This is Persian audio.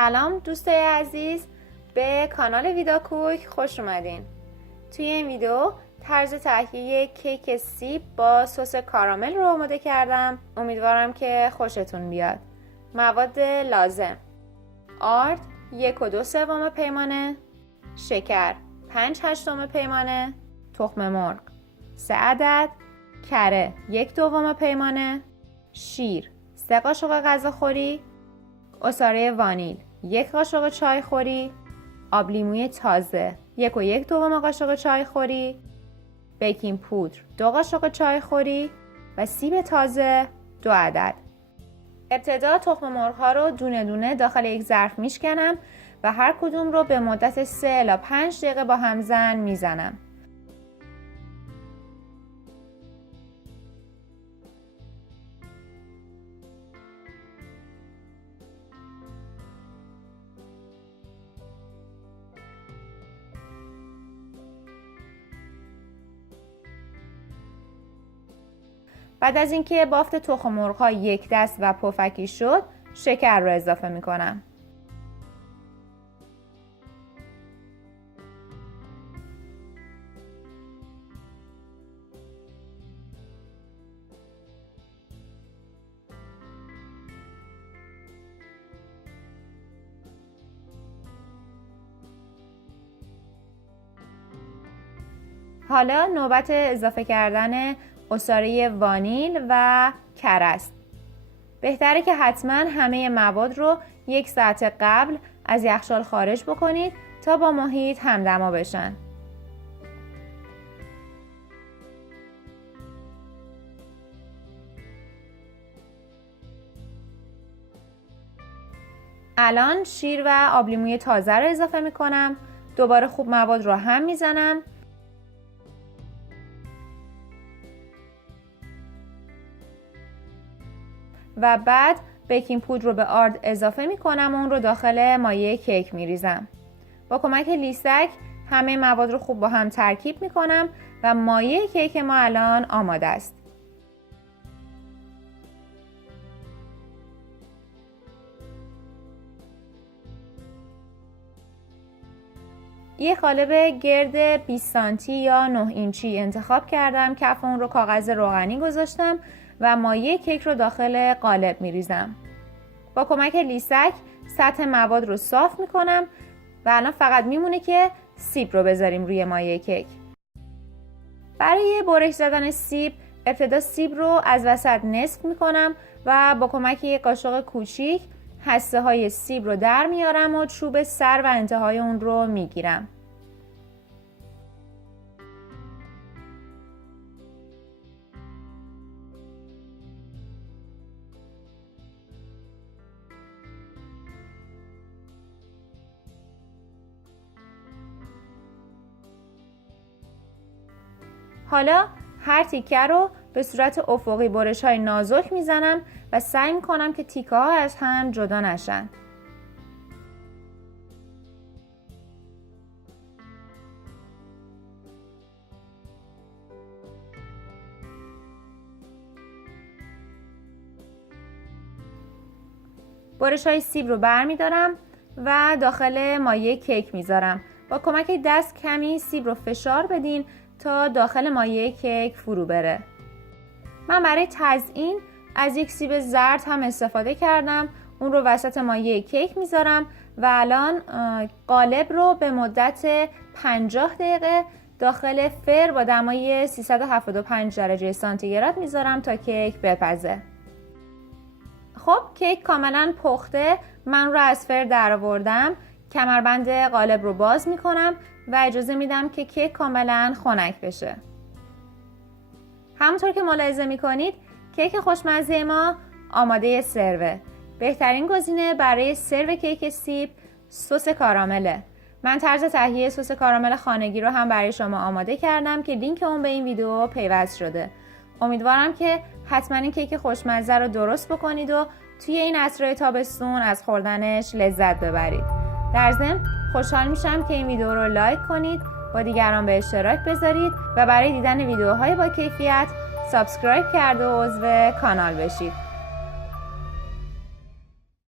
سلام دوستای عزیز، به کانال ویدا کوک خوش اومدین. توی این ویدیو طرز تهیه کیک سیب با سس کارامل رو آماده کردم. امیدوارم که خوشتون بیاد. مواد لازم: آرد 1.2 پیمانه، شکر 5/8 پیمانه، تخم مرغ 3 عدد، کره 1/2 پیمانه، شیر 3 قاشق غذاخوری، عصاره وانیل 1 قاشق چایخوری، آب لیموی تازه 1.1 قاشق چایخوری، بیکینگ پودر 2 قاشق چایخوری و سیب تازه 2 عدد. ابتدا تخم مرغ ها رو دونه دونه داخل یک ظرف میشکنم و هر کدوم رو به مدت 3 الی 5 دقیقه با همزن میزنم. بعد از اینکه بافت تخم مرغ ها یک دست و پفکی شد، شکر رو اضافه می کنم. حالا نوبت اضافه کردن عصاره وانیل و کره است. بهتره که حتما همه مواد رو 1 ساعت قبل از یخچال خارج بکنید تا با محیط همدما بشن. الان شیر و آب لیموی تازه رو اضافه میکنم. دوباره خوب مواد رو هم میزنم. و بعد بیکینگ پودر رو به آرد اضافه می کنم و اون رو داخل مایع کیک می ریزم. با کمک لیسک همه مواد رو خوب با هم ترکیب می کنم و مایع کیک ما الان آماده است. یه قالب گرد 20 سانتی یا 9 اینچی انتخاب کردم. کف اون رو کاغذ روغنی گذاشتم و مایع کیک رو داخل قالب می ریزم. با کمک لیسک سطح مواد رو صاف می کنم و الان فقط میمونه که سیب رو بذاریم روی مایع کیک. برای برش زدن سیب ابتدا سیب رو از وسط نصف می کنم و با کمک یک قاشق کوچیک هسته های سیب رو در میارم و چوب سر و انتهای اون رو می گیرم. حالا هر تیکه رو به صورت افقی برش های نازک میزنم و سعی میکنم که تیکه ها از هم جدا نشن. برش های سیب رو برمیدارم و داخل مایع کیک میذارم. با کمک دست کمی سیب رو فشار بدین تا داخل مایع کیک فرو بره. من برای تزیین از یک سیب زرد هم استفاده کردم. اون رو وسط مایع کیک میذارم و الان قالب رو به مدت 50 دقیقه داخل فر با دمای 375 درجه سانتیگراد میذارم تا کیک بپزه. خب کیک کاملا پخته. من رو از فر در آوردم. کمربند قالب رو باز میکنم و اجازه میدم که کیک کاملا خنک بشه. همونطور که ملاحظه میکنید کیک خوشمزه ما آماده سروه. بهترین گزینه برای سرو کیک سیب سس کارامله. من طرز تهیه سس کارامل خانگی رو هم برای شما آماده کردم که لینک اون به این ویدیو پیوست شده. امیدوارم که حتما این کیک خوشمزه رو درست بکنید و توی این عصرهای تابستون از خوردنش لذت ببرید. در ضمن خوشحال میشم که این ویدیو رو لایک کنید، با دیگران به اشتراک بذارید و برای دیدن ویدیوهای با کیفیت سابسکرایب کرده و عضو کانال بشید.